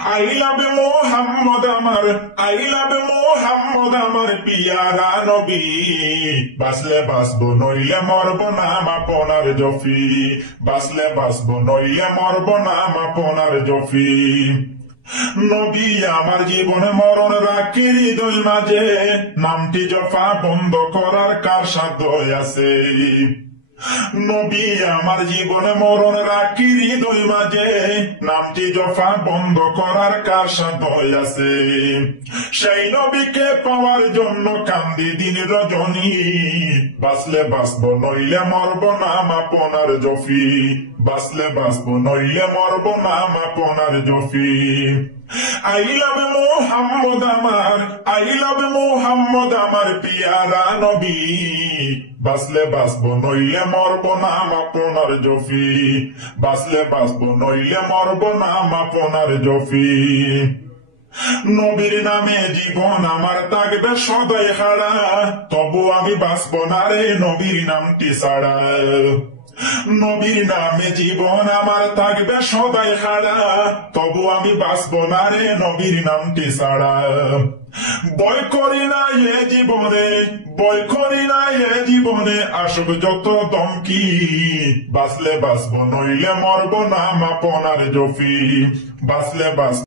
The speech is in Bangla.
I love Muhammad Amar, I love Muhammad Amar, Piara Nobi, Basle Basbo, Noile Morbonama Ponar Jofi, Basle Basbo, Noile Morbonama Ponar Jofi. নবী আমার জীবনে মরণ রাখি হৃদয় মাঝে নামটি জফা বন্ধ করার কার সাধ্য আছে নবী আমার জীবনে মরণ রাখি হৃদয় মাঝে নামটি জফা বন্ধ করার কার সাধ্য আছে সেই নবীকে পাওয়ার জন্য কান্দি দিন রজনী বাঁচলে বাঁচবো নইলে মরবো না মাপনার জফি বাঁচলে বাঁচবো নইলে মরবো না মাপনার জফি I love Muhammad Amar, I love Muhammad Amar, Piara Nobi. Basle basbo noile morbo nama ponar jofi. Basle basbo noile morbo nama ponar jofi. নবীর নামে জীবন আমার থাকবে সদাই হারা তবু আমি বাঁচব না রে নবীর নামটি ছাড়া নবীর নামে জীবন আমার থাকবে সদাই হারা তবু আমি বাঁচব না রে নবীর নামটি ছাড়া বয় করি না এ জীবনে বয় করি না এ জীবনে আসব যত দমকি বাঁচলে বাঁচব নইলে মরব না মাপনার জফি বাঁচলে বাঁচব